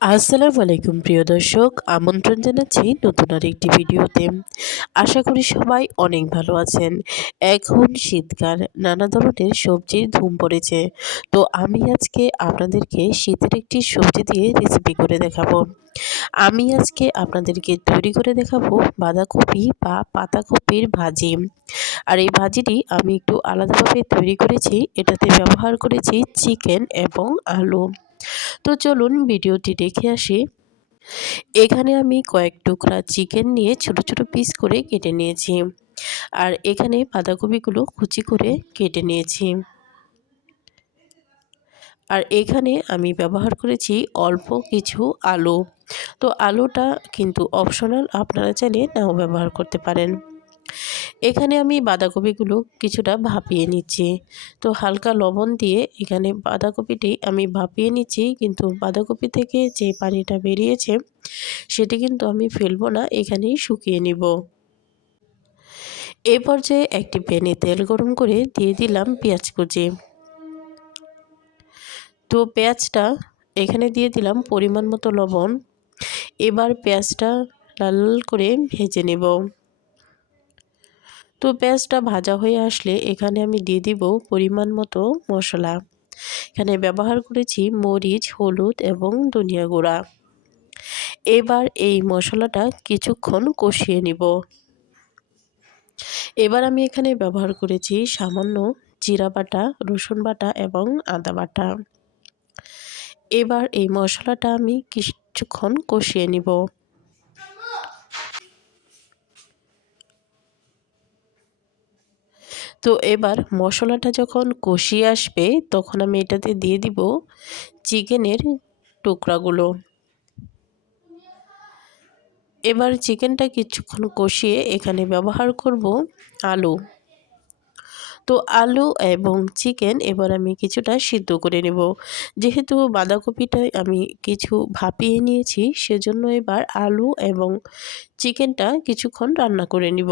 আসসালামু আলাইকুম, প্রিয় দর্শক। আমন্ত্রণ জানাচ্ছি নতুন আর একটি ভিডিওতে। আশা করি সবাই অনেক ভালো আছেন। এখন শীতকাল, নানা ধরনের সবজির ধুম পড়েছে। তো আমি আজকে আপনাদেরকে শীতের একটি সবজি দিয়ে রেসিপি করে দেখাবো। আমি আজকে আপনাদেরকে তৈরি করে দেখাবো বাঁধাকপি বা পাতাকপির ভাজি। আর এই ভাজিটি আমি একটু আলাদাভাবে তৈরি করেছি। এটাতে ব্যবহার করেছি চিকেন এবং আলু। তো চলুন ভিডিওটি দেখে আসি। এখানে আমি কয়েক টুকরা চিকেন নিয়ে ছোট ছোট পিস করে কেটে নিয়েছি। আর এখানে বাঁধাকপিগুলো কুচি করে কেটে নিয়েছি। আর এখানে আমি ব্যবহার করেছি অল্প কিছু আলু। তো আলুটা কিন্তু অপশনাল, আপনারা চাইলে নাও ব্যবহার করতে পারেন। এখানে আমি বাঁধাকপিগুলো কিছুটা ভাপিয়ে নিচ্ছি। তো হালকা লবণ দিয়ে এখানে বাঁধাকপিটি আমি ভাপিয়ে নিচ্ছি, কিন্তু বাঁধাকপি থেকে যে পানিটা বেরিয়েছে সেটি কিন্তু আমি ফেলব না, এখানেই শুকিয়ে নিব। এ পর্যায়ে একটি প্যানে তেল গরম করে দিয়ে দিলাম পেঁয়াজ কুচি। তো পেঁয়াজটা এখানে দিয়ে দিলাম পরিমাণ মতো লবণ। এবার পেঁয়াজটা লাল করে ভেজে নেব। তো পেঁয়াজটা ভাজা হয়ে আসলে এখানে আমি দিয়ে দিব পরিমাণ মতো মশলা। এখানে ব্যবহার করেছি মরিচ, হলুদ এবং ধনিয়া গুঁড়া। এবার এই মশলাটা কিছুক্ষণ কষিয়ে নিব। এবার আমি এখানে ব্যবহার করেছি সামান্য জিরা বাটা, রসুন বাটা এবং আদা বাটা। এবার এই মশলাটা আমি কিছুক্ষণ কষিয়ে নিব। তো এবার মশলাটা যখন কষিয়ে আসবে, তখন আমি এটাতে দিয়ে দিব চিকেনের টুকরাগুলো। এবার চিকেনটা কিছুক্ষণ কষিয়ে এখানে ব্যবহার করব আলু। তো আলু এবং চিকেন এবার আমি কিছুটা সিদ্ধ করে নেব। যেহেতু বাঁধাকপিটা আমি কিছু ভাপিয়ে নিয়েছি, সেজন্য এবার আলু এবং চিকেনটা কিছুক্ষণ রান্না করে নিব।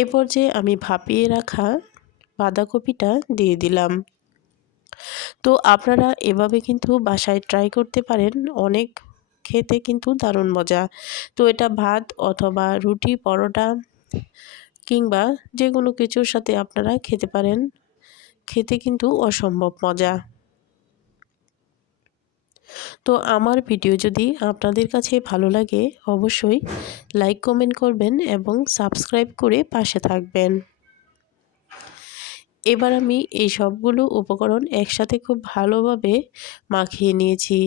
এ পর্যায়ে আমি ভাপিয়ে রাখা বাঁধাকপিটা দিয়ে দিলাম। তো আপনারা এভাবে কিন্তু বাসায় ট্রাই করতে পারেন। অনেক খেতে কিন্তু দারুণ মজা। তো এটা ভাত অথবা রুটি, পরোটা কিংবা যে কোনো কিছুর সাথে আপনারা খেতে পারেন। খেতে কিন্তু অসম্ভব মজা। তো আমার ভিডিও যদি আপনাদের কাছে ভালো লাগে, অবশ্যই লাইক কমেন্ট করবেন এবং সাবস্ক্রাইব করে পাশে থাকবেন। এবার আমি এই সবগুলো উপকরণ একসাথে খুব ভালোভাবে মাখিয়ে নিয়েছি।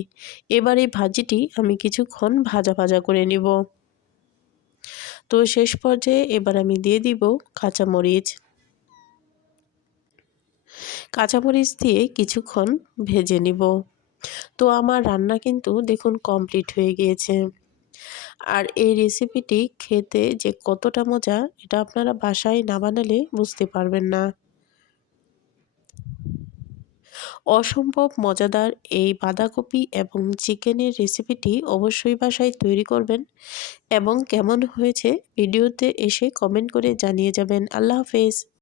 এবার এই ভাজিটি আমি কিছুক্ষণ ভাজা ভাজা করে নিব। তো শেষ পর্যায়ে এবার আমি দিয়ে দিব কাঁচামরিচ। কাঁচামরিচ দিয়ে কিছুক্ষণ ভেজে নিব। তো আমার রান্না কিন্তু দেখুন কমপ্লিট হয়ে গিয়েছে। আর এই রেসিপিটি খেতে যে কতটা মজা, এটা আপনারা বাসায় না বানালে বুঝতে পারবেন না। অসম্ভব মজাদার এই বাঁধাকপি এবং চিকেনের রেসিপিটি অবশ্যই বাসায় তৈরি করবেন এবং কেমন হয়েছে, ভিডিওতে এসে কমেন্ট করে জানিয়ে যাবেন। আল্লাহ হাফেজ।